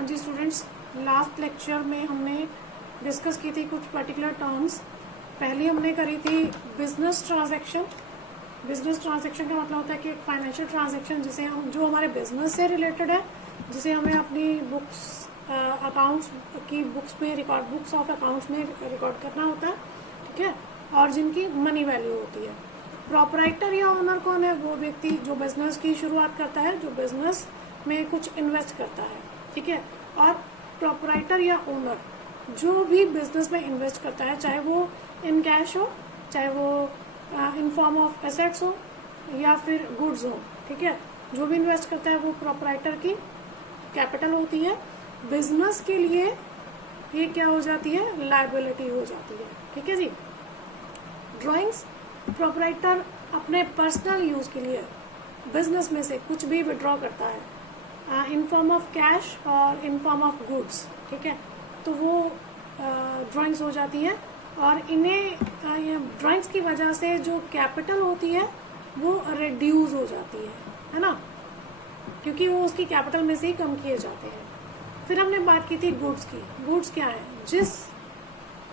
हाँ जी students, last lecture में हमने डिस्कस की थी कुछ पर्टिकुलर टर्म्स। पहली हमने करी थी बिजनेस ट्रांजैक्शन। बिजनेस ट्रांजैक्शन का मतलब होता है कि फाइनेंशियल ट्रांजैक्शन जिसे हम जो हमारे बिजनेस से रिलेटेड है, जिसे हमें अपनी बुक्स अकाउंट्स की बुक्स में रिकॉर्ड बुक्स ऑफ अकाउंट्स में रिकॉर्ड करना होता है, ठीक है, और जिनकी मनी वैल्यू होती है। प्रॉपराइटर या ओनर कौन है? वो व्यक्ति जो बिजनेस की शुरुआत करता है, जो बिजनेस में कुछ इन्वेस्ट करता है, ठीक है। और प्रॉपराइटर या ओनर जो भी बिजनेस में इन्वेस्ट करता है, चाहे वो इन कैश हो, चाहे वो इन फॉर्म ऑफ एसेट्स हो या फिर गुड्स हो, ठीक है, जो भी इन्वेस्ट करता है वो प्रॉपराइटर की कैपिटल होती है। बिजनेस के लिए ये क्या हो जाती है? लायबिलिटी हो जाती है, ठीक है जी। ड्राइंग्स, प्रोपराइटर अपने पर्सनल यूज के लिए बिजनेस में से कुछ भी विड्रॉ करता है इन फॉर्म ऑफ कैश और इन फॉर्म ऑफ गुड्स, ठीक है, तो वो ड्राइंग्स हो जाती हैं। और इन्हें ड्राइंग्स की वजह से जो कैपिटल होती है वो रिड्यूस हो जाती है ना, क्योंकि वो उसकी कैपिटल में से ही कम किए जाते हैं। फिर हमने बात की थी गुड्स की। गुड्स क्या है? जिस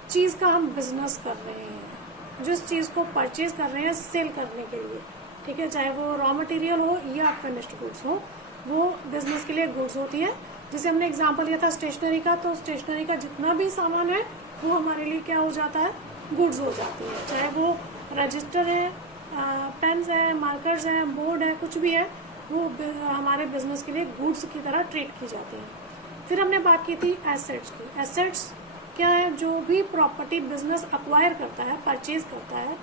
चीज़ का हम बिजनेस कर रहे हैं, जिस चीज़ को परचेज कर रहे हैं सेल करने के लिए, ठीक है, चाहे वो रॉ मटेरियल हो या फिनिश्ड गुड्स हो, वो बिजनेस के लिए गुड्स होती है। जैसे हमने एग्जांपल लिया था स्टेशनरी का, तो स्टेशनरी का जितना भी सामान है वो हमारे लिए क्या हो जाता है? गुड्स हो जाती है। चाहे वो रजिस्टर है, पेन्स है, मार्कर्स है, बोर्ड है, कुछ भी है, वो हमारे बिजनेस के लिए गुड्स की तरह ट्रीट की जाती है। फिर हमने बात की थी एसेट्स की। एसेट्स क्या है? जो भी प्रॉपर्टी बिजनेस अक्वायर करता है, परचेज करता है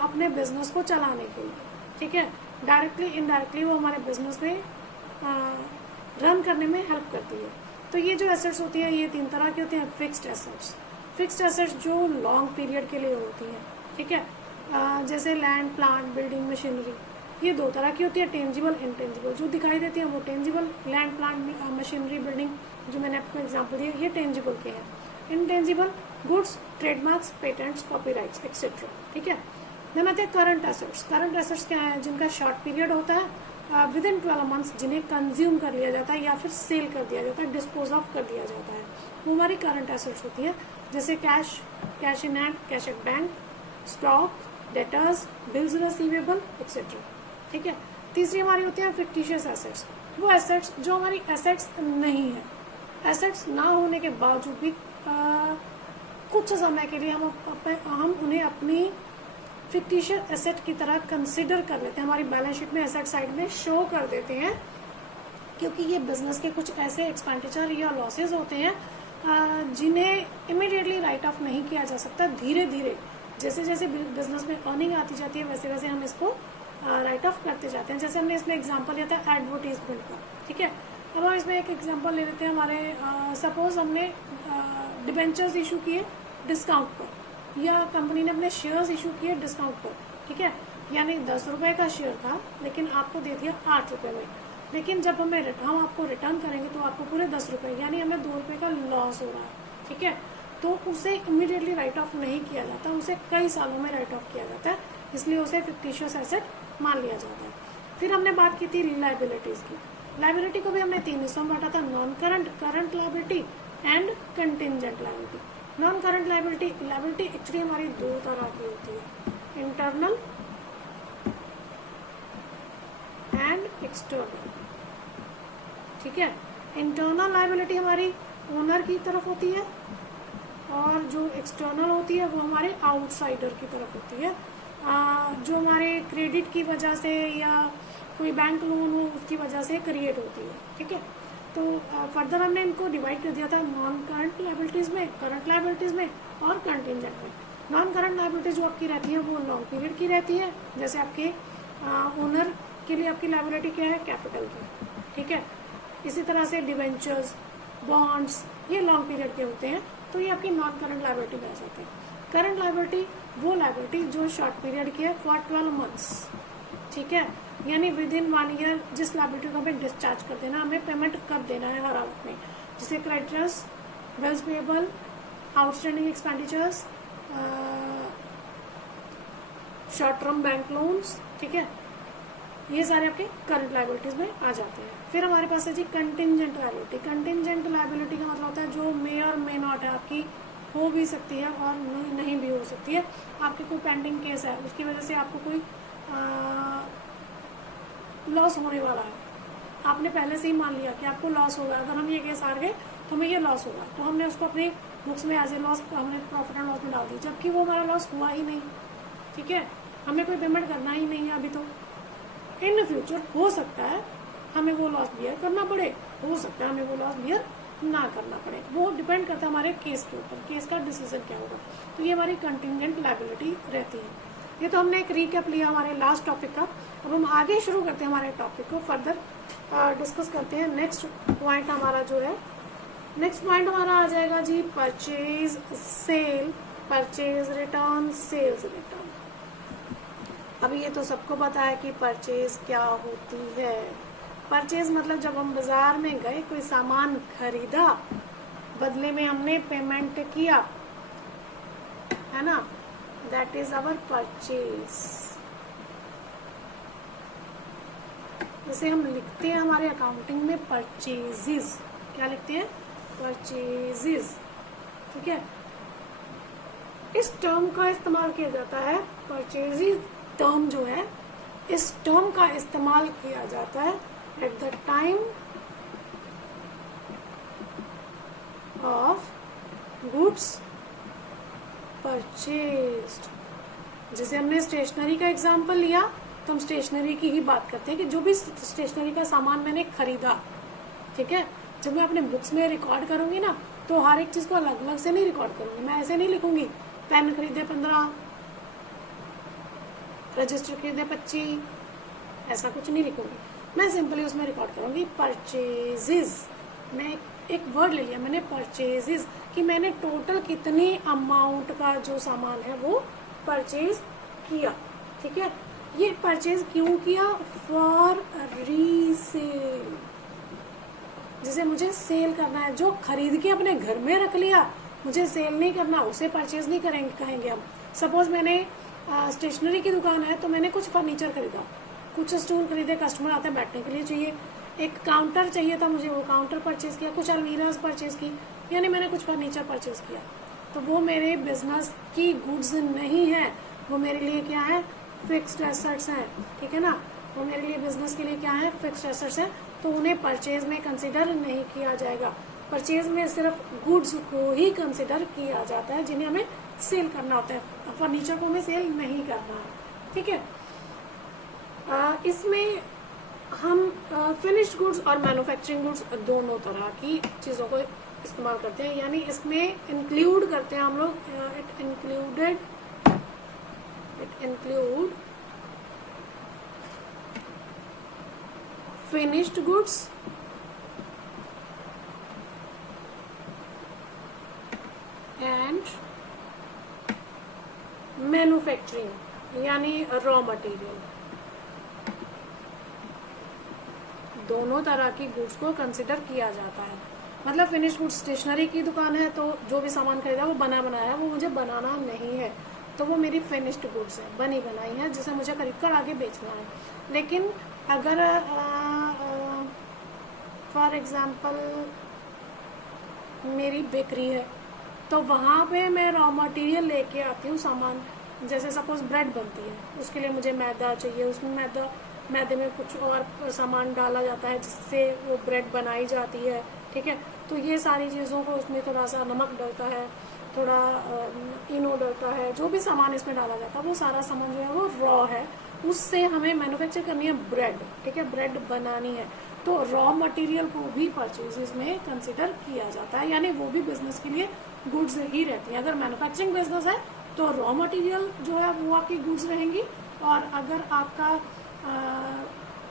अपने बिजनेस को चलाने के लिए, ठीक है, डायरेक्टली इनडायरेक्टली वो हमारे बिजनेस में रन करने में हेल्प करती है। तो ये जो एसेट्स होती है ये तीन तरह की होती हैं। फिक्स्ड एसेट्स, फिक्स्ड एसेट्स जो लॉन्ग पीरियड के लिए होती हैं, ठीक है, जैसे लैंड, प्लांट, बिल्डिंग, मशीनरी, ये दो तरह की होती है, टेंजिबल, इनटेंजिबल। जो दिखाई देती है वो tangible, land, plant, machinery, building, जो मैंने आपको एग्जांपल दिया, ये टेंजिबल के हैं। Intangible goods, trademarks, patents, copyrights etcetera, ठीक है। देन आते हैं करंट एसेट्स। करंट एसेट्स क्या है? जिनका शॉर्ट पीरियड होता है, विद इन 12 मंथ्स, जिन्हें कंज्यूम कर लिया जाता है या फिर सेल कर दिया जाता है, डिस्पोज ऑफ कर दिया जाता है, वो हमारी करंट एसेट्स होती है। जैसे cash, cash in hand, cash at bank, stock, debtors, bills receivable etcetera, ठीक है। तीसरी हमारी होती है फिक्टिशियस एसेट्स। वो एसेट्स जो हमारी एसेट्स नहीं है, एसेट्स ना होने के बावजूद भी कुछ समय के लिए हम उन्हें अपनी फिक्टिशियस एसेट की तरह कंसिडर कर लेते हैं, हमारी बैलेंस शीट में एसेट साइड में शो कर देते हैं, क्योंकि ये बिजनेस के कुछ ऐसे एक्सपेंडिचर या लॉसेज होते हैं जिन्हें इमीडिएटली राइट ऑफ नहीं किया जा सकता। धीरे धीरे जैसे जैसे बिजनेस में अर्निंग आती जाती है वैसे वैसे हम इसको राइट ऑफ करते जाते हैं। जैसे हमने इसमें एग्जांपल लिया था एडवर्टीजमेंट का, ठीक है। अब हम इसमें एक एग्जांपल ले लेते हैं। हमारे सपोज हमने डिबेंचर्स इशू किए डिस्काउंट पर, या कंपनी ने अपने शेयर्स इशू किए डिस्काउंट पर, ठीक है, यानी 10 रुपए का शेयर था लेकिन आपको दे दिया 8 रुपए में। लेकिन जब हम आपको रिटर्न करेंगे तो आपको पूरे 10 रुपए यानी हमें 2 रुपए का लॉस हो रहा है, ठीक है। तो उसे इमीडिएटली राइट ऑफ नहीं किया जाता, उसे कई सालों में राइट ऑफ किया जाता है, इसलिए उसे फिक्टिशियस एसेट मान लिया जाता है। फिर हमने बात की थी लायबिलिटीज की। लायबिलिटी को भी हमने 3 हिस्सों में बांटा था, non current, current liability and contingent liability. Non current liability actually हमारी दो तरह की होती है, इंटरनल एंड एक्सटर्नल, ठीक है। इंटरनल लायबिलिटी हमारी ओनर की तरफ होती है और जो एक्सटर्नल होती है वो हमारे आउटसाइडर की तरफ होती है, जो हमारे क्रेडिट की वजह से या कोई बैंक लोन हो उसकी वजह से क्रिएट होती है, ठीक है। तो फर्दर हमने इनको डिवाइड कर दिया था नॉन करंट लायबिलिटीज़ में, करंट लायबिलिटीज़ में और कंटिंजेंट में। नॉन करंट लायबिलिटीज जो आपकी रहती है वो लॉन्ग पीरियड की रहती है, जैसे आपके ओनर के लिए आपकी लायबिलिटी क्या है? कैपिटल की, ठीक है। इसी तरह से डिवेंचर्स, बॉन्ड्स, ये लॉन्ग पीरियड के होते हैं, तो ये आपकी नॉन करंट लायबिलिटी में आ जाते हैं। करंट लायबिलिटी वो लायबिलिटी जो शॉर्ट पीरियड की है फॉर 12 मंथ्स, ठीक है, यानी विद इन 1 ईयर जिस लायबिलिटी को हमें डिस्चार्ज कर देना, हमें पेमेंट कर देना है हर हालत में, जैसे creditors, bills payable, outstanding expenditures, short term bank loans, ठीक है, ये सारे आपके करंट लायबिलिटीज में आ जाते हैं। फिर हमारे पास है जी कंटिंजेंट लायबिलिटी। कंटिंजेंट लायबिलिटी का मतलब होता है जो मे और मे नॉट है, आपकी हो भी सकती है और नहीं भी हो सकती है। आपके कोई पेंडिंग केस है, उसकी वजह से आपको कोई लॉस होने वाला है, आपने पहले से ही मान लिया कि आपको लॉस होगा, अगर हम ये केस हार गए तो हमें ये लॉस होगा, तो हमने उसको अपनी बुक्स में एज ए लॉस हमने प्रॉफिट एंड लॉस में डाल दी, जबकि वो हमारा लॉस हुआ ही नहीं। ठीक है, हमें कोई पेमेंट करना ही नहीं है अभी, तो इन फ्यूचर हो सकता है हमें वो लॉस बियर करना पड़े, हो सकता है हमें वो लॉस बियर ना करना पड़े, वो डिपेंड करता है हमारे केस के ऊपर, केस का डिसीजन क्या होगा। तो ये हमारी कंटिंजेंट लायबिलिटी रहती है। ये तो हमने एक रीकैप लिया हमारे लास्ट टॉपिक का। अब हम आगे शुरू करते हैं हमारे टॉपिक को, फर्दर डिस्कस करते हैं। नेक्स्ट पॉइंट हमारा जो है, नेक्स्ट पॉइंट हमारा आ जाएगा जी purchase sale, purchase return, sales return. अभी ये तो सबको पता है कि परचेज क्या होती है। परचेज मतलब जब हम बाजार में गए, कोई सामान खरीदा, बदले में हमने पेमेंट किया, है ना, दैट इज आवर परचेज। जैसे हम लिखते हैं हमारे अकाउंटिंग में परचेजेस, क्या लिखते हैं, परचेजेस। ठीक है, इस टर्म का इस्तेमाल किया जाता है, परचेजेस टर्म जो है, इस टर्म का इस्तेमाल किया जाता है at the time of goods purchased. जैसे हमने स्टेशनरी का एग्जांपल लिया, तो हम स्टेशनरी की ही बात करते हैं कि जो भी स्टेशनरी का सामान मैंने खरीदा, ठीक है, जब मैं अपने बुक्स में रिकॉर्ड करूंगी ना, तो हर एक चीज को अलग अलग से नहीं रिकॉर्ड करूंगी। मैं ऐसे नहीं लिखूंगी पेन खरीदे 15, रजिस्टर खरीदे 25, ऐसा कुछ नहीं लिखूंगी। मैं सिंपली उसमें रिकॉर्ड करूंगी परचेजेस। मैं एक वर्ड ले लिया मैंने, परचेजेस, कि मैंने टोटल कितनी अमाउंट का जो सामान है वो परचेज किया। ठीक है, ये परचेज क्यों किया, फॉर रीसेल। जैसे मुझे सेल करना है, जो खरीद के अपने घर में रख लिया, मुझे सेल नहीं करना, उसे परचेज नहीं करेंगे, कहेंगे हम। सपोज मैंने स्टेशनरी की दुकान है, तो मैंने कुछ फर्नीचर खरीदा, कुछ स्टूल खरीदे, कस्टमर आते हैं बैठने के लिए चाहिए, एक काउंटर चाहिए था मुझे, वो काउंटर परचेज किया, कुछ अलमीराज परचेज की, यानी मैंने कुछ फर्नीचर परचेज किया। तो वो मेरे बिजनेस की गुड्स नहीं है, वो मेरे लिए क्या है, फिक्स्ड एसेट्स हैं। ठीक है ना, वो मेरे लिए बिजनेस के लिए क्या है, फिक्स्ड एसेट्स हैं, तो उन्हें परचेज में कंसिडर नहीं किया जाएगा। परचेज में सिर्फ गुड्स को ही कंसिडर किया जाता है जिन्हें हमें सेल करना होता है, फर्नीचर को हमें सेल नहीं करना है। ठीक है, इसमें हम फिनिश्ड गुड्स और मैन्युफैक्चरिंग गुड्स दोनों तरह की चीज़ों को इस्तेमाल करते हैं, यानी इसमें इंक्लूड करते हैं हम लोग, it include finished goods and manufacturing, यानी रॉ मटेरियल। दोनों तरह की गुड्स को कंसिडर किया जाता है। मतलब फिनिश गुड्स, स्टेशनरी की दुकान है, तो जो भी सामान खरीदा वो बना बनाया, वो मुझे बनाना नहीं है, तो वो मेरी फिनिश्ड गुड्स है, बनी बनाई है, जिसे मुझे खरीद कर आगे बेचना है। लेकिन अगर फॉर एग्जांपल मेरी बेकरी है, तो वहाँ पे मैं रॉ मटेरियल लेके आती हूँ सामान। जैसे सपोज ब्रेड बनती है, उसके लिए मुझे मैदा चाहिए, उसमें मैदे में कुछ और सामान डाला जाता है जिससे वो ब्रेड बनाई जाती है। ठीक है, तो ये सारी चीज़ों को, उसमें थोड़ा सा नमक डलता है, थोड़ा इनो डलता है, जो भी सामान इसमें डाला जाता है वो सारा सामान जो है वो रॉ है, उससे हमें मैन्युफैक्चर करनी है ब्रेड। ठीक है, ब्रेड बनानी है, तो रॉ मटेरियल को भी परचेजेस में कंसिडर किया जाता है, यानी वो भी बिजनेस के लिए गुड्स ही रहती हैं। अगर मैन्युफैक्चरिंग बिजनेस है तो रॉ मटेरियल जो है वो आपकी गुड्स रहेंगी, और अगर आपका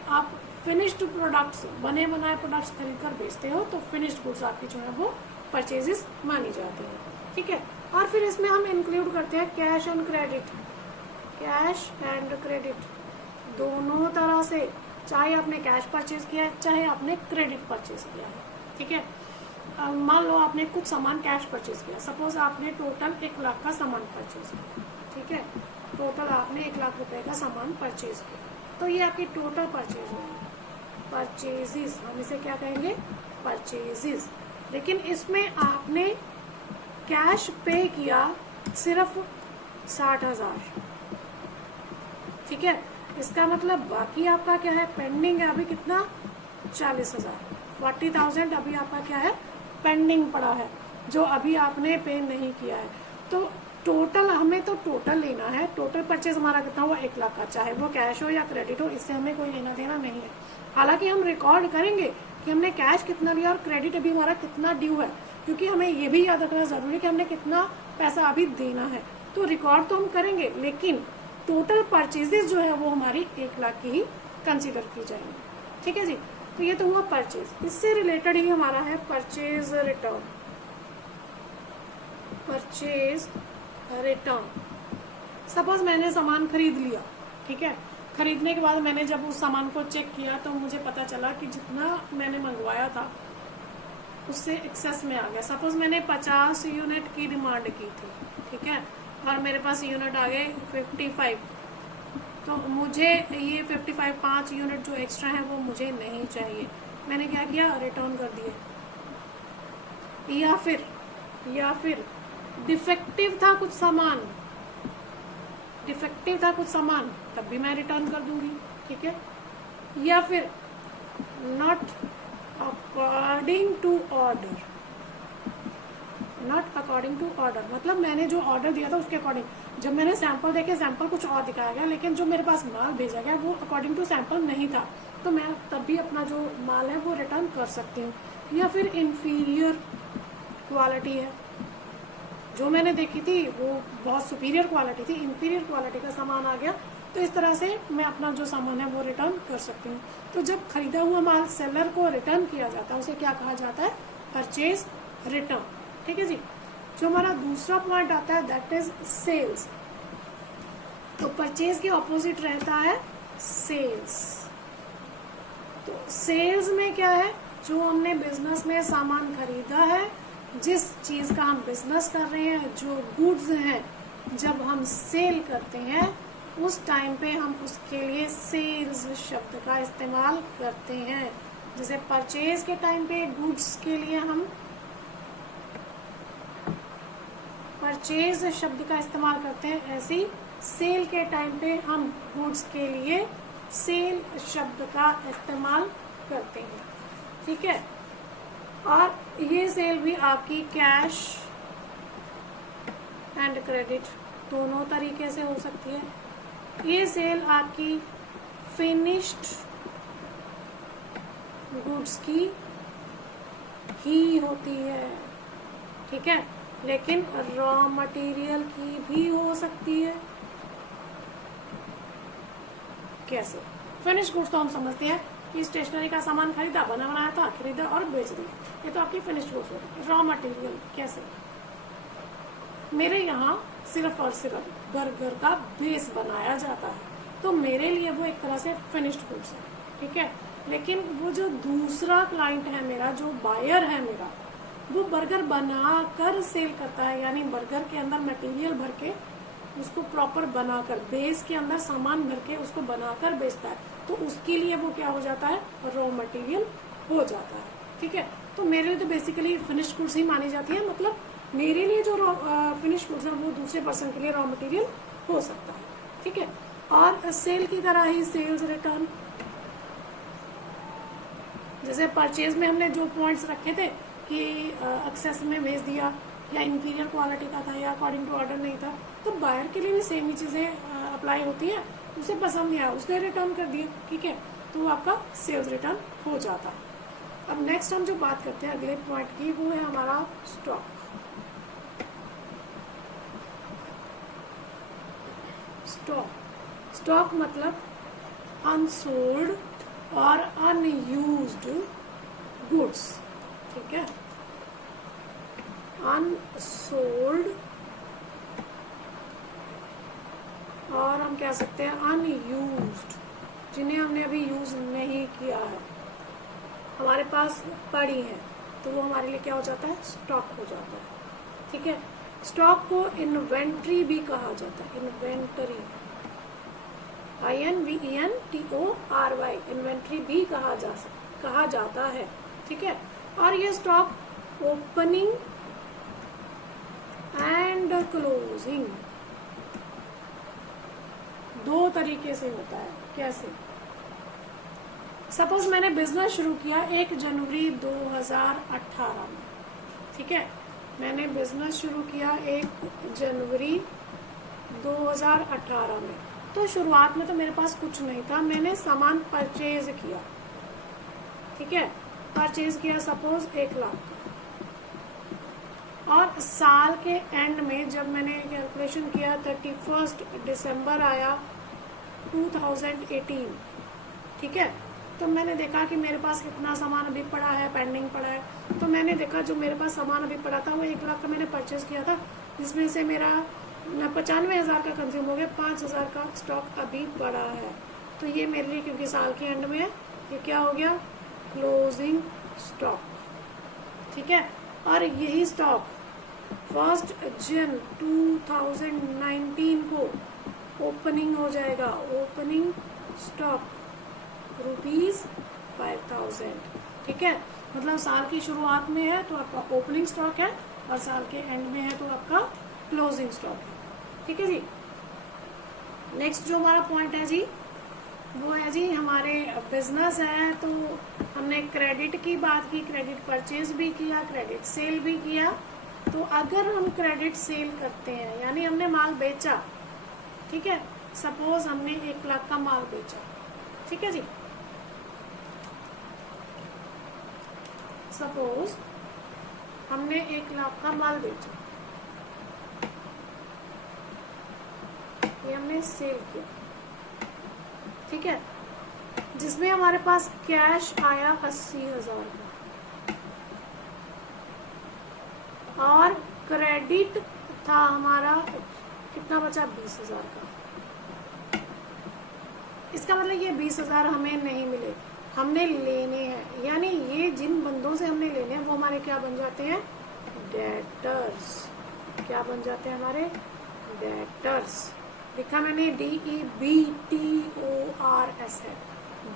आप फिनिश्ड प्रोडक्ट्स, बने बनाए प्रोडक्ट्स खरीद कर बेचते हो, तो फिनिश्ड गुड्स आपकी जो है वो परचेजेस मानी जाती है। ठीक है, और फिर इसमें हम इंक्लूड करते हैं cash and credit. Cash and credit दोनों तरह से, चाहे आपने कैश परचेज किया है, चाहे आपने क्रेडिट परचेज किया है। ठीक है, मान लो आपने कुछ सामान कैश परचेज किया, सपोज आपने टोटल 1 लाख का सामान परचेज किया। ठीक है, टोटल आपने 1 लाख रुपए का सामान परचेज किया, तो ये आपकी टोटल परचेज होगी, परचेजेस, हम इसे क्या कहेंगे, परचेजेस। लेकिन इसमें आपने कैश पे किया सिर्फ 60,000, ठीक है। इसका मतलब बाकी आपका क्या है, पेंडिंग है अभी कितना, 40,000, 40,000 अभी आपका क्या है, पेंडिंग पड़ा है, जो अभी आपने पे नहीं किया है। तो टोटल हमें तो टोटल लेना है, टोटल परचेज हमारा कितना हुआ, 1 लाख का, चाहे वो कैश हो या क्रेडिट हो, इससे हमें कोई लेना देना नहीं है। हालांकि हम रिकॉर्ड करेंगे कि हमने कैश कितना लिया और क्रेडिट अभी हमारा कितना ड्यू है, क्योंकि हमें ये भी याद रखना जरूरी है कि हमने कितना पैसा अभी देना है। तो रिकॉर्ड तो हम करेंगे, लेकिन टोटल परचेजेस जो है वो हमारी 1 लाख की ही कंसिडर की जाएंगी, ठीक है जी। तो ये तो हुआ परचेज। इससे रिलेटेड ही हमारा है purchase return. Purchase return, suppose मैंने सामान खरीद लिया, ठीक है। खरीदने के बाद मैंने जब उस सामान को चेक किया तो मुझे पता चला कि जितना मैंने मंगवाया था उससे एक्सेस में आ गया। सपोज मैंने 50 यूनिट की डिमांड की थी, ठीक है, और मेरे पास यूनिट आ गए 55, तो मुझे ये 55 5 यूनिट जो एक्स्ट्रा है वो मुझे नहीं चाहिए। मैंने क्या किया, रिटर्न कर दिए। या फिर डिफेक्टिव था कुछ सामान, डिफेक्टिव था कुछ सामान, तब भी मैं रिटर्न कर दूंगी, ठीक है। या फिर not according to order, not according to order मतलब मैंने जो ऑर्डर दिया था उसके अकॉर्डिंग, जब मैंने सैंपल देखे सैंपल कुछ और दिखाया गया, लेकिन जो मेरे पास माल भेजा गया वो अकॉर्डिंग टू सैंपल नहीं था, तो मैं तब भी अपना जो माल है वो रिटर्न कर सकती हूँ। या फिर इंफीरियर क्वालिटी है, जो मैंने देखी थी वो बहुत सुपीरियर क्वालिटी थी, इंफीरियर क्वालिटी का सामान आ गया, तो इस तरह से मैं अपना जो सामान है वो रिटर्न कर सकती हूँ। तो जब खरीदा हुआ माल सेलर को रिटर्न किया जाता है उसे क्या कहा जाता है, परचेज रिटर्न, ठीक है जी। जो हमारा दूसरा पॉइंट आता है दैट इज सेल्स। तो परचेज के ऑपोजिट रहता है सेल्स। तो सेल्स में क्या है, जो हमने बिजनेस में सामान खरीदा है, जिस चीज का हम बिजनेस कर रहे हैं, जो गुड्स हैं, जब हम सेल करते हैं उस टाइम पे हम उसके लिए सेल्स शब्द का इस्तेमाल करते हैं। जैसे परचेज के टाइम पे गुड्स के लिए हम परचेज शब्द का इस्तेमाल करते हैं, ऐसी सेल के टाइम पे हम गुड्स के लिए सेल शब्द का इस्तेमाल करते हैं, ठीक है। और ये सेल भी आपकी कैश एंड क्रेडिट दोनों तरीके से हो सकती है। ये सेल आपकी फिनिश्ड गुड्स की ही होती है, ठीक है, लेकिन रॉ मटेरियल की भी हो सकती है। कैसे, फिनिश गुड्स तो हम समझते हैं कि स्टेशनरी का सामान खरीदा, बना बनाया था, खरीदा और बेच दिया, ये तो आपकी फिनिश गुड्स होती है। रॉ मटेरियल कैसे, मेरे यहाँ सिर्फ और सिर्फ बर्गर का बेस बनाया जाता है, तो मेरे लिए वो एक तरह से फिनिश्ड गुड्स है, ठीक है। लेकिन वो जो दूसरा क्लाइंट है मेरा, जो बायर है मेरा, वो बर्गर बनाकर सेल करता है, यानी बर्गर के अंदर मटेरियल भर के उसको प्रॉपर बनाकर, बेस के अंदर सामान भर के उसको बनाकर बेचता है, तो उसके लिए वो क्या हो जाता है, रॉ मटेरियल हो जाता है, ठीक है। तो मेरे लिए तो बेसिकली फिनिश गुड्स ही मानी जाती है, मतलब मेरे लिए जो फिनिश गुड्स है वो दूसरे पर्सन के लिए रॉ मटेरियल हो सकता है, ठीक है। और सेल की तरह ही सेल्स रिटर्न, जैसे परचेज में हमने जो पॉइंट्स रखे थे कि एक्सेस में भेज दिया, या इंफीरियर क्वालिटी का था, या अकॉर्डिंग टू ऑर्डर नहीं था, तो बायर के लिए भी सेम ही चीज़ें अप्लाई होती है। उसे पसंद नहीं आया, उसने रिटर्न कर दिया, ठीक है, तो वो आपका सेल्स रिटर्न हो जाता है। अब नेक्स्ट हम जो बात करते हैं अगले पॉइंट की, वो है हमारा स्टॉक। स्टॉक मतलब अनसोल्ड और अनयूज्ड गुड्स, ठीक है, अनसोल्ड और हम कह सकते हैं अनयूज्ड, जिन्हें हमने अभी यूज नहीं किया है, हमारे पास पड़ी है, तो वो हमारे लिए क्या हो जाता है, स्टॉक हो जाता है, ठीक है। स्टॉक को इन्वेंट्री भी कहा जाता है, इन्वेंटरी, INVENTORY, इन्वेंट्री भी कहा जाता है, ठीक है। और ये स्टॉक ओपनिंग एंड क्लोजिंग दो तरीके से होता है। कैसे? सपोज मैंने बिजनेस शुरू किया 1 जनवरी 2018 में, ठीक है। मैंने बिजनेस शुरू किया 1 जनवरी 2018 में। तो शुरुआत में तो मेरे पास कुछ नहीं था, मैंने सामान परचेज किया, ठीक है। परचेज किया सपोज 1 लाख का, और साल के एंड में जब मैंने कैलकुलेशन किया 31 दिसंबर आया 2018, ठीक है। तो मैंने देखा कि मेरे पास कितना सामान अभी पड़ा है, पेंडिंग पड़ा है। तो मैंने देखा जो मेरे पास सामान अभी पड़ा था वो 1 लाख का मैंने परचेज किया था, जिसमें से मेरा 95,000 का कंज्यूम हो गया, 5,000 का स्टॉक अभी पड़ा है। तो ये मेरे लिए, क्योंकि साल के एंड में है, ये क्या हो गया? क्लोजिंग स्टॉक, ठीक है। और यही स्टॉक 1 जनवरी 2019 को ओपनिंग हो जाएगा। ओपनिंग स्टॉक ₹5,000, ठीक है। मतलब साल की शुरुआत में है तो आपका ओपनिंग स्टॉक है, और साल के एंड में है तो आपका क्लोजिंग स्टॉक है, ठीक है जी। नेक्स्ट जो हमारा पॉइंट है जी, वो है जी हमारे बिजनेस है तो हमने क्रेडिट की बात की, क्रेडिट परचेज भी किया, क्रेडिट सेल भी किया। तो अगर हम क्रेडिट सेल करते हैं, यानी हमने माल बेचा, ठीक है। सपोज हमने 1 लाख का माल बेचा, ठीक है जी। सपोज हमने 1 लाख का माल बेचा, ये हमने सेल किया, ठीक है। जिसमें हमारे पास कैश आया 80,000 का, और क्रेडिट था हमारा कितना बचा? 20,000 का। इसका मतलब ये 20,000 हमें नहीं मिले, हमने लेने हैं। यानी ये जिन बंदों से हमने लेने हैं वो हमारे क्या बन जाते हैं? डेटर्स। क्या बन जाते हैं हमारे? डेटर्स। लिखा मैंने DEBTORS है,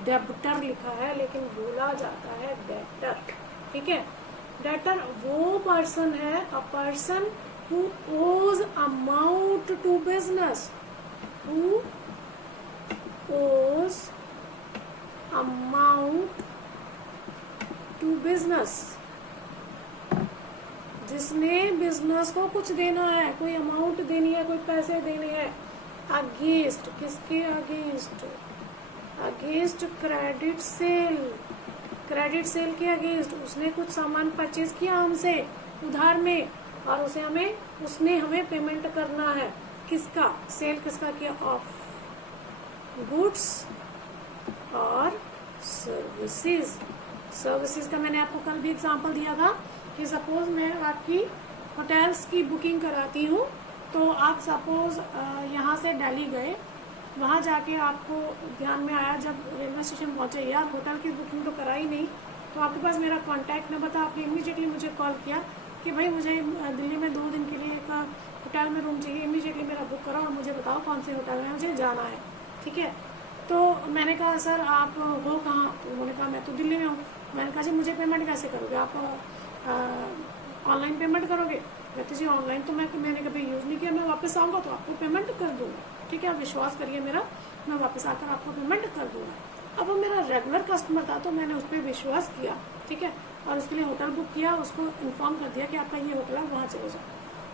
डेब्टर लिखा है, लेकिन भूला जाता है डेटर, ठीक है। डेटर वो पर्सन है, a person who owes amount to business, who owes amount to business, जिसने बिजनेस को कुछ देना है, कोई अमाउंट देनी है, कोई पैसे देने हैं। अगेंस्ट, किसके against? Against credit sale. Credit sale के अगेंस्ट उसने कुछ सामान परचेज किया हमसे उधार में, और उसने हमें पेमेंट करना है। किसका? सेल किसका किया? ऑफ गुड्स और सर्विसेज। सर्विसेज का मैंने आपको कल भी एग्जांपल दिया था कि सपोज मैं आपकी होटल्स की बुकिंग कराती हूँ, तो आप सपोज यहाँ से दिल्ली गए, वहाँ जाके आपको ध्यान में आया जब रेलवे स्टेशन पहुँचे, यार होटल की बुकिंग तो कराई नहीं, तो आपके पास मेरा कॉन्टैक्ट नंबर था। आपने इमीडिएटली मुझे कॉल किया कि भाई मुझे दिल्ली में 2 दिन के लिए एक होटल में रूम चाहिए, इमीडिएटली मेरा बुक करो और मुझे बताओ कौन से होटल में मुझे जाना है, ठीक है। तो मैंने कहा सर आप हो कहाँ? तो उन्होंने कहा मैं तो दिल्ली में हूँ। मैंने कहा जी मुझे पेमेंट कैसे करोगे आप? ऑनलाइन पेमेंट करोगे? कहते जी ऑनलाइन तो मैंने कभी यूज़ नहीं किया, मैं वापस आऊँगा तो आपको पेमेंट कर दूँगा, ठीक है। आप विश्वास करिए मेरा, मैं वापस आकर आपको पेमेंट कर दूँगा। अब वो मेरा रेगुलर कस्टमर था तो मैंने उस पर विश्वास किया, ठीक है, और उसके लिए होटल बुक किया, उसको इन्फॉर्म कर दिया कि आपका ये होटल है, वहाँ चले जाओ।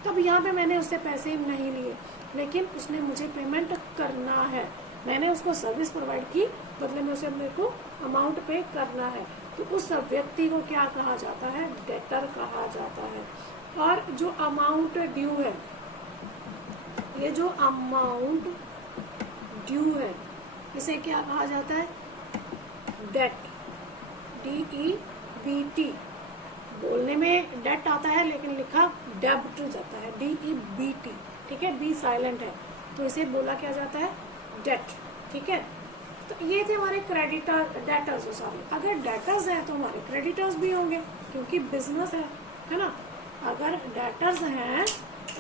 तब यहाँ पे मैंने उससे पैसे नहीं लिए, लेकिन उसने मुझे पेमेंट करना है, मैंने उसको सर्विस प्रोवाइड की, बदले में उसे मेरे को अमाउंट पे करना है। तो उस व्यक्ति को क्या कहा जाता है? डेटर कहा जाता है। और जो अमाउंट ड्यू है, ये जो अमाउंट ड्यू है, इसे क्या कहा जाता है? डेट। DEBT बोलने में डेट आता है, लेकिन लिखा डेब्ट जाता है, DEBT, ठीक है। बी साइलेंट है, तो इसे बोला क्या जाता है? डेट, ठीक है। तो ये थे हमारे क्रेडिटर, डेटर्स। सॉरी, अगर डेटर्स हैं तो हमारे क्रेडिटर्स भी होंगे, क्योंकि बिजनेस है ना। अगर डेटर्स हैं,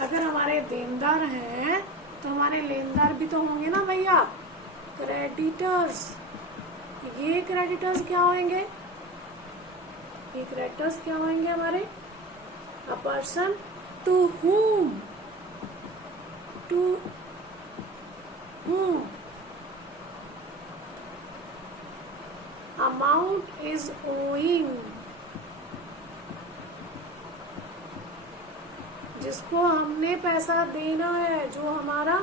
अगर हमारे देनदार हैं, तो हमारे लेनदार भी तो होंगे ना भैया। क्रेडिटर्स, ये क्रेडिटर्स क्या होंगे? ये क्रेडिटर्स क्या होंगे हमारे? A person to whom amount is owing, जिसको हमने पैसा देना है, जो हमारा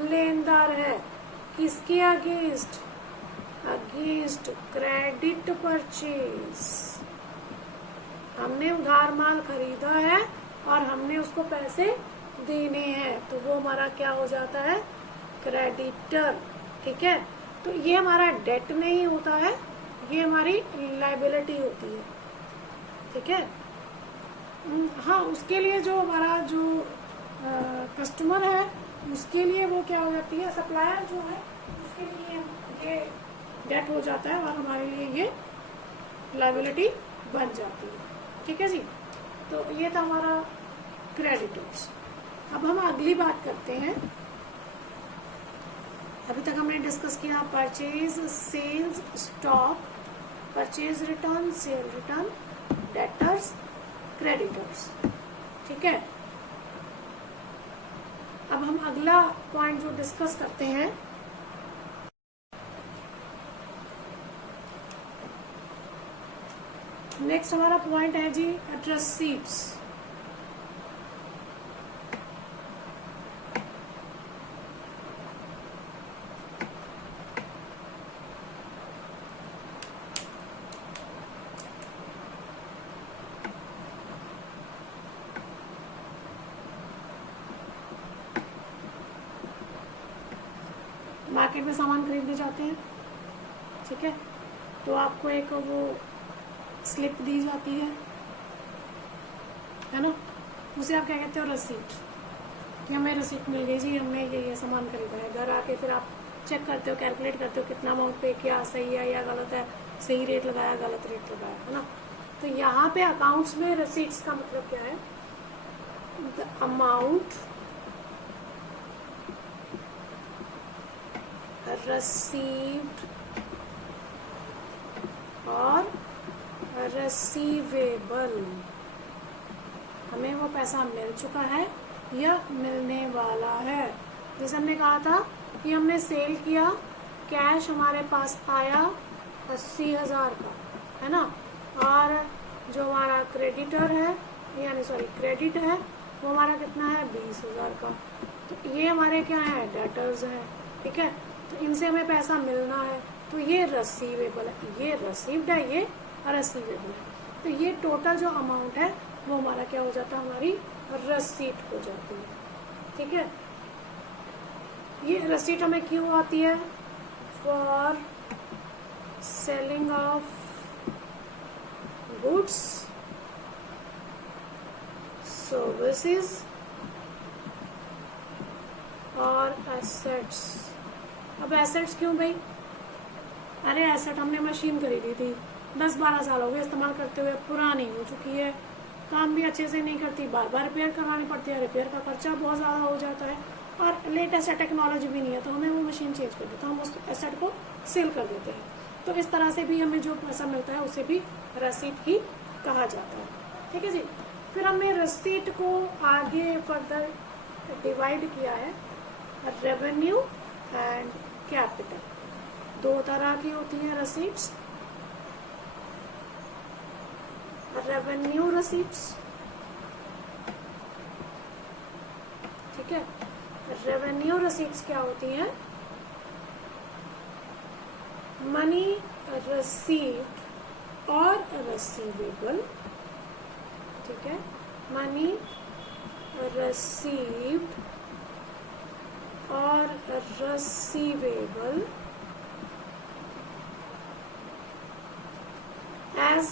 लेनदार है, किसके अगेंस्ट? Against credit purchase. हमने उधार माल खरीदा है और हमने उसको पैसे देने हैं, तो वो हमारा क्या हो जाता है? क्रेडिटर। ठीक है, तो ये हमारा डेट नहीं होता है, ये हमारी लाइबिलिटी होती है। ठीक है, हाँ, उसके लिए जो हमारा जो कस्टमर है उसके लिए वो क्या हो जाती है? सप्लायर जो है उसके लिए ये डेट हो जाता है और हमारे लिए ये लाइबिलिटी बन जाती है। ठीक है जी, तो ये था हमारा क्रेडिटर्स। अब हम अगली बात करते हैं। अभी तक हमने डिस्कस किया purchase, sales, stock, purchase return, sale return, debtors, creditors. ठीक है, अब हम अगला पॉइंट जो डिस्कस करते हैं, नेक्स्ट हमारा पॉइंट है जी रसीट्स। मार्केट में सामान खरीदने जाते हैं, ठीक है, तो आपको एक वो स्लिप दी जाती है ना, उसे आप क्या कहते हो? रसीट। कि हमें रसीट मिल गई जी, हमने ये सामान खरीदा है। घर आके फिर आप चेक करते हो, कैलकुलेट करते हो कितना अमाउंट पे किया, सही है या गलत है, सही रेट लगाया, गलत रेट लगाया, है ना। तो यहाँ पे अकाउंट्स में रसीट्स का मतलब क्या है? द अमाउंट received और रिसीवेबल, हमें वो पैसा मिल चुका है या मिलने वाला है। जैसे हमने कहा था कि हमने सेल किया, कैश हमारे पास आया 80,000 का, है ना, और जो हमारा क्रेडिटर है यानी क्रेडिट है वो हमारा कितना है? 20,000 का। तो ये हमारे क्या है? डेटर्स है। ठीक है, तो इनसे हमें पैसा मिलना है, तो ये रिसीवेबल है, ये रिसीव्ड है, ये रिसीवेबल है। तो ये टोटल जो अमाउंट है वो हमारा क्या हो जाता है? हमारी रसीट हो जाती है। ठीक है, ये रसीट हमें क्यों आती है? For selling of goods, services और एसेट्स। अब एसेट्स क्यों भाई? अरे एसेट हमने मशीन खरीदी थी, 10-12 साल हो गए इस्तेमाल करते हुए, पुरानी हो चुकी है, काम भी अच्छे से नहीं करती, बार बार रिपेयर करवानी पड़ती है, रिपेयर का खर्चा बहुत ज़्यादा हो जाता है, और लेटेस्ट टेक्नोलॉजी भी नहीं है, तो हमें वो मशीन चेंज कर देते हैं, हम उस एसेट को सेल कर देते हैं। तो इस तरह से भी हमें जो पैसा मिलता है उसे भी रसीट ही कहा जाता है। ठीक है जी, फिर हमने रसीट को आगे फर्दर डिवाइड किया है, रेवेन्यू एंड कैपिटल। दो तरह की होती हैं रसीट्स, रेवेन्यू रसीट्स, ठीक है। रेवेन्यू रसीट्स क्या होती हैं? मनी रिसीव्ड और रिसीवेबल, ठीक है, मनी रिसीव्ड और receivable as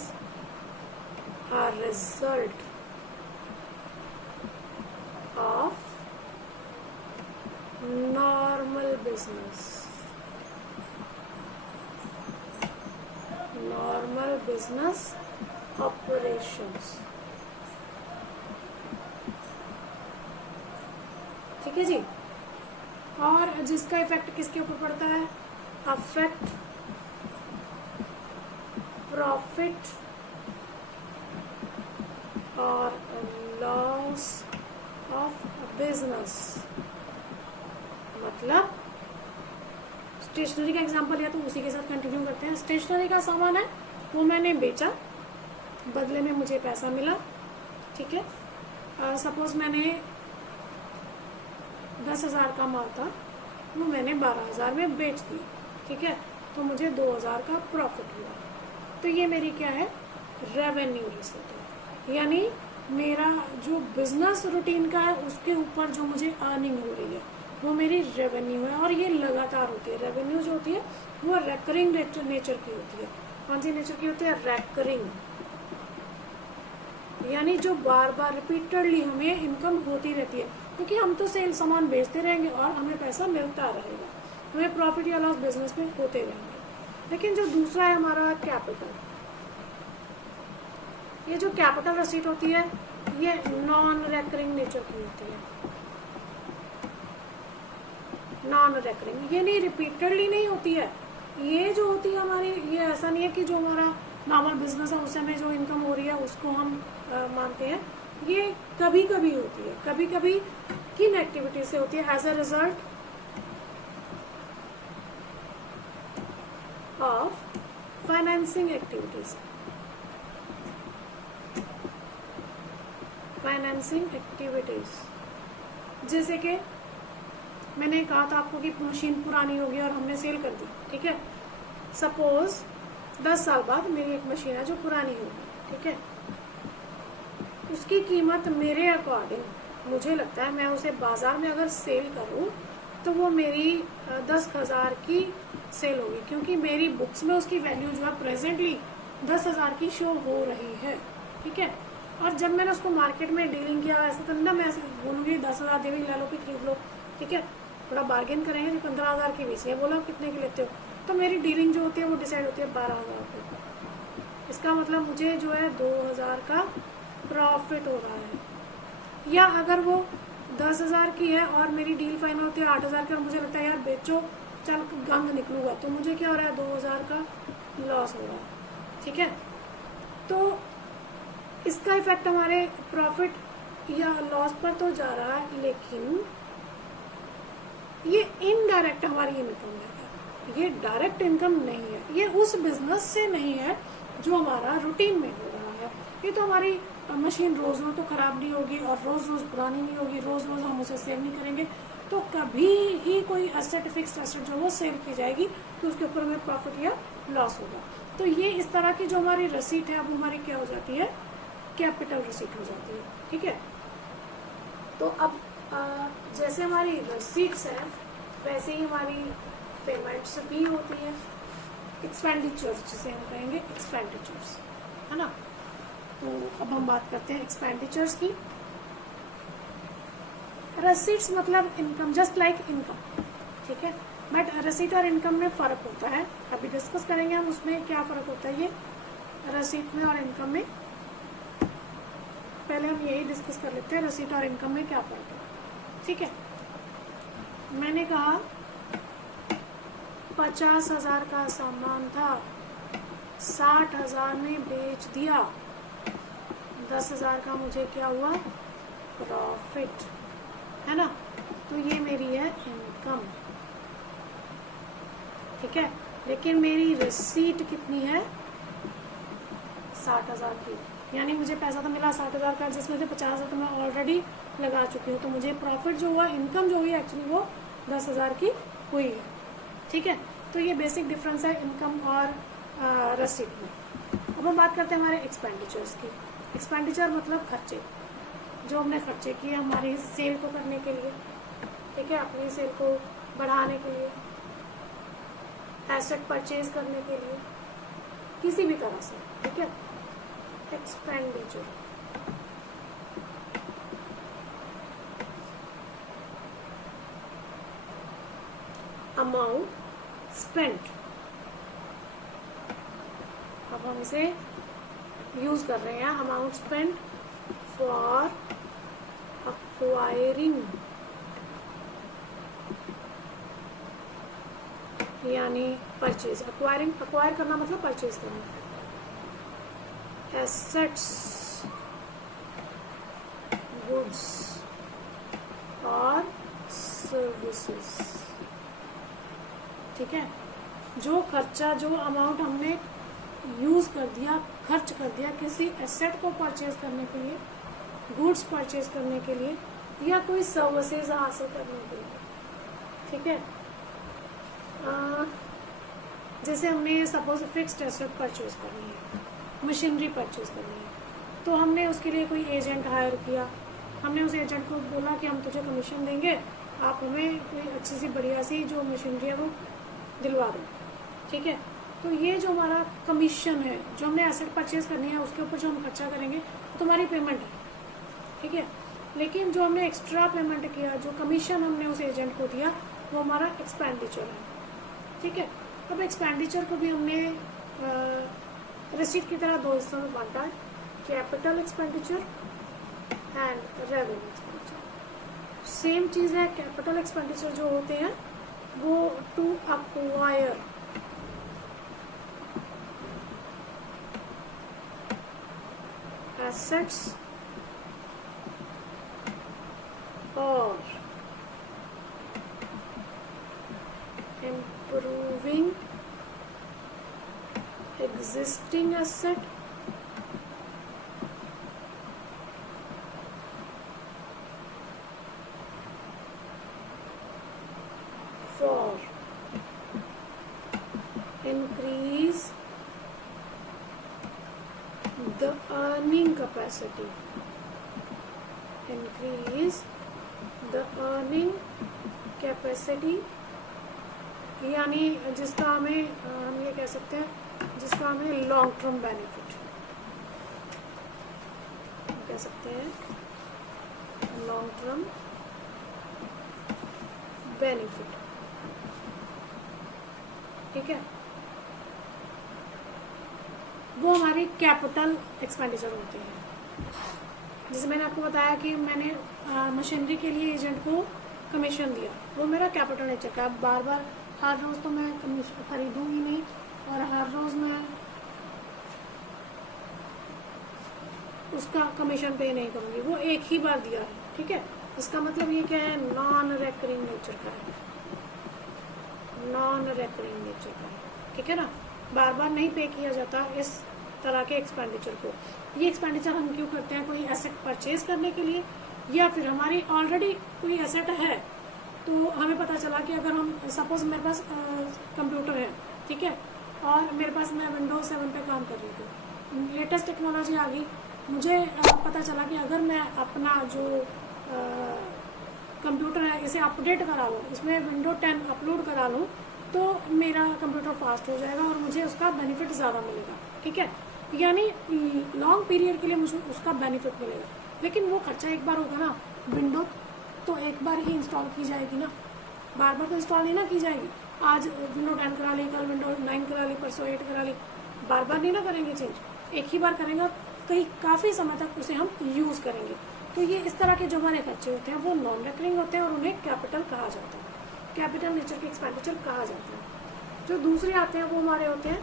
a result of normal business, normal business operations। ठीक है जी, और जिसका इफेक्ट किसके ऊपर पड़ता है? अफेक्ट प्रॉफिट और लॉस ऑफ बिजनेस। मतलब स्टेशनरी का एग्जांपल या तो उसी के साथ कंटिन्यू करते हैं। स्टेशनरी का सामान है, वो मैंने बेचा, बदले में मुझे पैसा मिला, ठीक है। सपोज मैंने 10,000 का माल था, वो मैंने 12,000 में बेच दिया, ठीक है, तो मुझे 2,000 का प्रॉफिट हुआ। तो ये मेरी क्या है, रेवेन्यू रिसीट है। यानी मेरा जो बिजनेस रूटीन का है उसके ऊपर जो मुझे अर्निंग हो रही है वो मेरी रेवेन्यू है, और ये लगातार होती है। रेवेन्यू जो होती है वो रेकरिंग नेचर की होती है। कौन सी नेचर की होती है, रेकरिंग, यानी जो बार बार रिपीटेडली हमें इनकम होती रहती है, क्योंकि हम तो सेल सामान बेचते रहेंगे और हमें पैसा मिलता रहेगा, हमें प्रॉफिट या लॉस बिजनेस में होते रहेंगे। लेकिन जो दूसरा है हमारा कैपिटल, ये जो कैपिटल रसीट होती है ये नॉन रेकरिंग नेचर की होती है। नॉन रेकरिंग, ये नहीं रिपीटेडली नहीं होती है। ये जो होती है हमारी, ये ऐसा नहीं है कि जो हमारा नॉर्मल बिजनेस है उससे हमें जो इनकम हो रही है उसको हम मानते हैं। ये कभी कभी होती है, कभी कभी किन एक्टिविटी से होती है, as a result of financing activities. Financing activities जैसे कि मैंने कहा था आपको कि मशीन पुरानी होगी और हमने सेल कर दी, ठीक है। सपोज 10 साल बाद मेरी एक मशीन है जो पुरानी होगी, ठीक है, उसकी कीमत मेरे अकॉर्डिंग मुझे लगता है मैं उसे बाजार में अगर सेल करूं तो वो मेरी 10,000 की सेल होगी, क्योंकि मेरी बुक्स में उसकी वैल्यू जो है प्रेजेंटली 10,000 की शो हो रही है, ठीक है। और जब मैंने उसको मार्केट में डीलिंग किया, ऐसा तो ना मैं ऐसे बोलूँगी 10,000 दे भी ले लो कि खरीद लो, ठीक है, थोड़ा बार्गेन करेंगे, जो 15,000 की बेची है, बोला कितने की लेते हो, तो मेरी डीलिंग जो होती है वो डिसाइड होती है 12,000 रुपये पर। इसका मतलब मुझे जो है 2,000 का प्रॉफिट हो रहा है। या अगर वो 10,000 की है और मेरी डील फाइनल होती है 8,000 की और मुझे लगता है यार बेचो, चल गंद निकलूंगा, तो मुझे क्या हो रहा है, 2,000 का लॉस हो रहा है, ठीक है। तो इसका इफेक्ट हमारे प्रॉफिट या लॉस पर तो जा रहा है, लेकिन ये इनडायरेक्ट हमारी इनकम है, ये डायरेक्ट इनकम नहीं है, ये उस बिजनेस से नहीं है जो हमारा रूटीन में हो रहा है। ये तो हमारी मशीन रोज रोज तो खराब नहीं होगी और रोज रोज पुरानी नहीं होगी, रोज रोज हम उसे सेल नहीं करेंगे, तो कभी ही कोई एसेट, फिक्स्ड एसेट जो वो सेल की जाएगी तो उसके ऊपर हमें प्रॉफिट या लॉस होगा। तो ये इस तरह की जो हमारी रसीट है वो हमारी क्या हो जाती है, कैपिटल रसीट हो जाती है, ठीक है। तो अब जैसे हमारी रसीट्स हैं वैसे ही हमारी पेमेंट्स भी होती है, एक्सपेंडिचर्स जिसे हम कहेंगे एक्सपेंडिचर्स, है ना। तो अब हम बात करते हैं एक्सपेंडिचर्स की। रसीट्स मतलब इनकम, जस्ट लाइक इनकम, ठीक है, बट रसीट और इनकम में फ़र्क होता है, अभी डिस्कस करेंगे हम उसमें क्या फ़र्क होता है ये रसीट में और इनकम में। पहले हम यही डिस्कस कर लेते हैं रसीट और इनकम में क्या फ़र्क है, ठीक है। मैंने कहा 50,000 का सामान था, 60,000 में बेच दिया, 10,000 का मुझे क्या हुआ, प्रॉफिट, है ना। तो ये मेरी है इनकम, ठीक है। लेकिन मेरी रिसीट कितनी है, 60,000 की, यानी मुझे पैसा तो मिला 60,000 का, जिसमें से 50,000 तो मैं ऑलरेडी लगा चुकी हूँ, तो मुझे प्रॉफिट जो हुआ, इनकम जो हुई एक्चुअली वो 10,000 की हुई है, ठीक है। तो ये बेसिक डिफरेंस है इनकम और रसीट में। अब हम बात करते हैं हमारे एक्सपेंडिचर्स की। एक्सपेंडिचर मतलब खर्चे, जो हमने खर्चे किए हमारी सेल को करने के लिए, ठीक है, अपनी सेल को बढ़ाने के लिए, एसेट परचेज करने के लिए, किसी भी तरह से, ठीक है। एक्सपेंडिचर अमाउंट स्पेंट, अब हम इसे यूज कर रहे हैं, अमाउंट स्पेंट फॉर अक्वायरिंग यानी परचेज, अक्वायर करना मतलब परचेज करना। एसेट्स, गुड्स और सर्विसेज, ठीक है। जो खर्चा, जो अमाउंट हमने यूज़ कर दिया, खर्च कर दिया किसी एसेट को परचेज करने के लिए, गुड्स परचेज करने के लिए, या कोई सर्विसेज हासिल करने के लिए, ठीक है। जैसे हमने सपोज फिक्स्ड एसेट परचेज करनी है, मशीनरी परचेज करनी है, तो हमने उसके लिए कोई एजेंट हायर किया। हमने उस एजेंट को बोला कि हम तुझे कमीशन देंगे, आप हमें कोई अच्छी सी बढ़िया सी जो मशीनरी है वो दिलवा दो, ठीक है। तो ये जो हमारा कमीशन है, जो हमने एसेट परचेज करनी है उसके ऊपर जो हम खर्चा करेंगे वो तुम्हारी पेमेंट है, ठीक है। लेकिन जो हमने एक्स्ट्रा पेमेंट किया, जो कमीशन हमने उस एजेंट को दिया, वो हमारा एक्सपेंडिचर है, ठीक है। अब एक्सपेंडिचर को भी हमने रिसीट की तरह दो हिस्सों में बांटा है, capital expenditure and revenue expenditure. Same चीज़ है, कैपिटल एक्सपेंडिचर जो होते हैं वो टू अक्वायर एसेट्स और improving existing asset for increase the earning capacity, increase the earning capacity, यानी जिसका हमें हम ये कह सकते हैं, जिसका हमें लॉन्ग टर्म बेनिफिट कह सकते हैं, लॉन्ग टर्म बेनिफिट, ठीक है। वो हमारी कैपिटल एक्सपेंडिचर होते हैं। जैसे मैंने आपको बताया कि मैंने मशीनरी के लिए एजेंट को कमीशन दिया, वो मेरा कैपिटल नेचर का। बार बार हर रोज़ तो मैं कमीशन खरीदूंगी नहीं, और हर रोज़ मैं उसका कमीशन पे नहीं करूंगी, वो एक ही बार दिया है, ठीक है। इसका मतलब ये क्या है, नॉन रेकरिंग नेचर का है, नॉन रेकरिंग नेचर का है, ठीक है ना। बार बार नहीं पे किया जाता इस तरह के एक्सपेंडिचर को। ये एक्सपेंडिचर हम क्यों करते हैं, कोई एसेट परचेज करने के लिए, या फिर हमारी ऑलरेडी कोई एसेट है, तो हमें पता चला कि अगर हम सपोज मेरे पास कंप्यूटर है, ठीक है, और मेरे पास मैं विंडोज 7 पे काम कर रही थी, लेटेस्ट टेक्नोलॉजी आ गई, मुझे पता चला कि अगर मैं अपना जो कंप्यूटर है इसे अपडेट करा लूँ, इसमें विंडो 10 अपलोड करा लूँ, तो मेरा कंप्यूटर फास्ट हो जाएगा और मुझे उसका बेनिफिट ज़्यादा मिलेगा, ठीक है। यानी लॉन्ग पीरियड के लिए मुझे उसका बेनिफिट मिलेगा। लेकिन वो खर्चा एक बार होगा ना, विंडो तो एक बार ही इंस्टॉल की जाएगी ना, बार बार तो इंस्टॉल नहीं ना की जाएगी। आज विंडो 10 करा ली, कल विंडो 9 करा ली, परसों 8 करा ली, बार बार नहीं ना करेंगे चेंज, एक ही बार करेंगे, कहीं काफ़ी समय तक उसे हम यूज़ करेंगे। तो ये इस तरह के जो हमारे खर्चे होते हैं वो नॉन रेकरिंग होते हैं और उन्हें कैपिटल कहा जाता है, कैपिटल नेचर के एक्सपेंडिचर कहा जाता है। जो दूसरे आते हैं वो हमारे होते हैं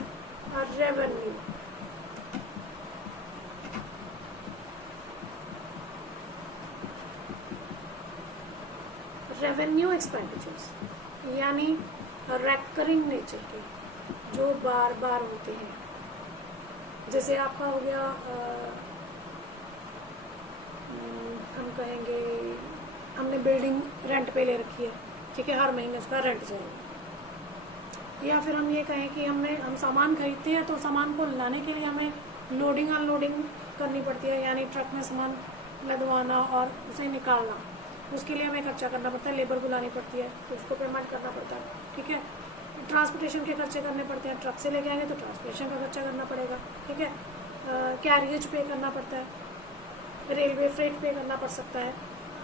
रेवेन्यू। रेवेन्यू एक्सपेंडिचर्स यानी रेकरिंग नेचर के, जो बार बार होते हैं। जैसे आपका हो गया हम कहेंगे हमने बिल्डिंग रेंट पे ले रखी है, ठीक है, हर महीने उसका रेंट जाएगा। या फिर हम ये कहें कि हम सामान खरीदते हैं, तो सामान को लाने के लिए हमें लोडिंग अनलोडिंग करनी पड़ती है, यानी ट्रक में सामान लदवाना और उसे निकालना, उसके लिए हमें खर्चा करना पड़ता है, लेबर बुलानी पड़ती है, तो उसको पेमेंट करना पड़ता है, ठीक है। ट्रांसपोर्टेशन के खर्चे करने पड़ते हैं, ट्रक से लेके आएंगे तो ट्रांसपोर्टेशन का खर्चा करना पड़ेगा, ठीक है। कैरियज पे करना पड़ता है, रेलवे फ्रेट पे करना पड़ सकता है।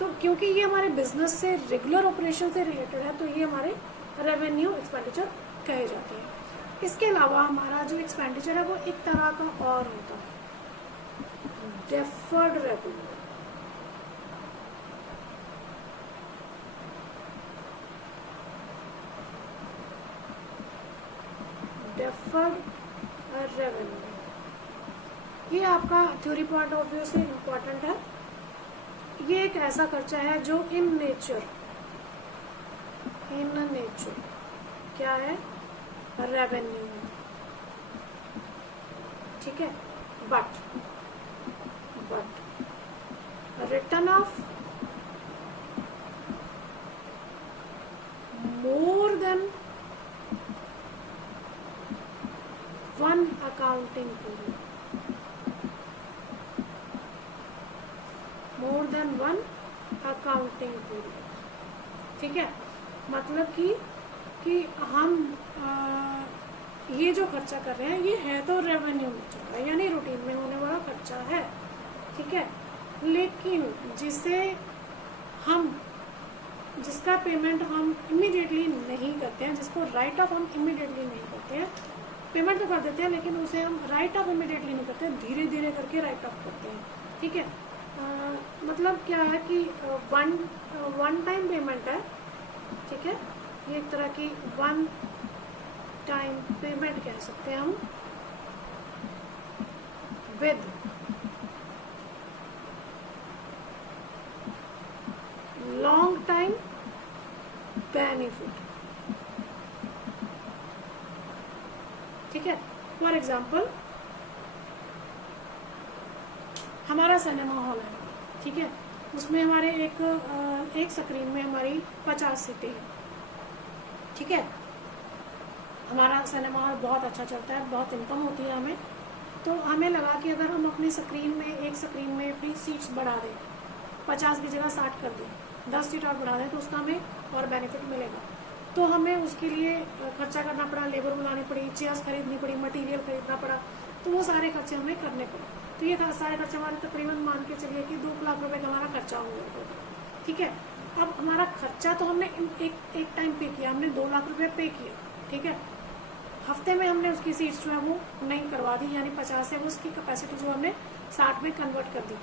तो क्योंकि ये हमारे बिजनेस से, रेगुलर ऑपरेशन से रिलेटेड है, तो ये हमारे रेवेन्यू एक्सपेंडिचर कहे जाते हैं। इसके अलावा हमारा जो एक्सपेंडिचर है वो एक तरह का और होता है, डेफर्ड रेवेन्यू। Deferred revenue. ये आपका थ्योरी पॉइंट ऑफ व्यू से इम्पोर्टेंट है। ये एक ऐसा खर्चा है जो इन नेचर क्या है, रेवेन्यू है, ठीक है। But return of more than one accounting period, more than one accounting period, ठीक है। मतलब कि हम ये जो खर्चा कर रहे हैं ये है तो रेवेन्यू में चल रहा है, यानी रूटीन में होने वाला खर्चा है, ठीक है। लेकिन जिसका पेमेंट हम इमीडिएटली नहीं करते हैं, जिसको राइट ऑफ हम इमीडिएटली नहीं करते हैं, पेमेंट तो कर देते हैं लेकिन उसे हम राइट ऑफ इमीडिएटली नहीं करते हैं, धीरे धीरे करके राइट ऑफ करते हैं, ठीक है। मतलब क्या है कि वन टाइम पेमेंट है, ठीक है। ये एक तरह की वन टाइम पेमेंट कह सकते हैं हम, विद लॉन्ग टाइम बेनिफिट, ठीक है। फॉर एग्जाम्पल हमारा सिनेमा हॉल है, ठीक है। उसमें हमारे एक स्क्रीन में हमारी 50 सीटें हैं, ठीक है। हमारा सिनेमा हॉल बहुत अच्छा चलता है, बहुत इनकम होती है हमें, तो हमें लगा कि अगर हम अपनी एक स्क्रीन में अपनी सीट्स बढ़ा दें, 50 की जगह 60 कर दें, 10 सीट और बढ़ा दें तो उसका हमें और बेनिफिट मिलेगा। तो हमें उसके लिए खर्चा करना पड़ा, लेबर बुलानी पड़ी, चेयर्स खरीदनी पड़ी, मटेरियल खरीदना पड़ा, तो वो सारे खर्चे हमें करने पड़े। तो ये सारे खर्चे हमारे तकरीबन मान के चलिए कि 2 लाख रुपए का हमारा खर्चा हो गया, ठीक है। अब हमारा खर्चा तो हमने एक टाइम पे किया, हमने 2 लाख रुपए पे किया, ठीक है। हफ्ते में हमने उसकी सीट्स जो है वो नहीं करवा दी, यानी 50 है वो उसकी कैपेसिटी जो हमने 60 में कन्वर्ट कर दी।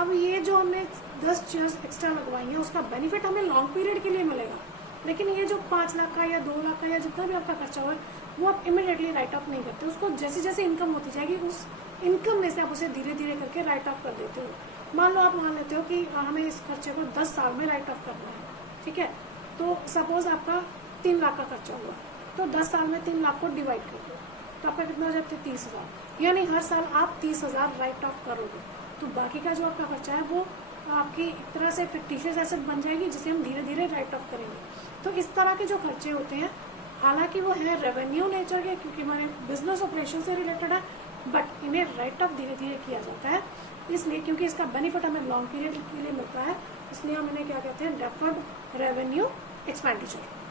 अब ये जो हमने 10 चेयर्स एक्स्ट्रा लगवाई हैं उसका बेनिफिट हमें लॉन्ग पीरियड के लिए मिलेगा, लेकिन ये जो 5 लाख का या 2 लाख का या जितना भी आपका खर्चा हो वो आप इमीडिएटली राइट ऑफ नहीं करते, उसको जैसे जैसे इनकम होती जाएगी उस इनकम में से आप उसे धीरे धीरे करके राइट ऑफ कर देते हो। मान लो आप मान लेते हो कि हमें इस खर्चे को 10 साल में राइट ऑफ करना है, ठीक है। तो सपोज आपका 3 लाख का खर्चा हुआ, तो 10 साल में 3 लाख को डिवाइड कर दो तो आपका कितना हो जाता है 30,000, यानी हर साल आप 30,000 राइट ऑफ करोगे। तो बाकी का जो आपका खर्चा है वो आपकी एक तरह से फिक्टिशियस एसेट बन जाएगी जिसे हम धीरे धीरे राइट ऑफ करेंगे। तो इस तरह के जो खर्चे होते हैं हालांकि वो है रेवेन्यू नेचर के, क्योंकि हमारे बिजनेस ऑपरेशन से रिलेटेड है, बट इन्हें राइट ऑफ धीरे धीरे किया जाता है, इसलिए क्योंकि इसका बेनिफिट हमें लॉन्ग पीरियड के लिए मिलता है, इसलिए हम इन्हें क्या कहते हैं, डेफर्ड रेवेन्यू एक्सपेंडिचर।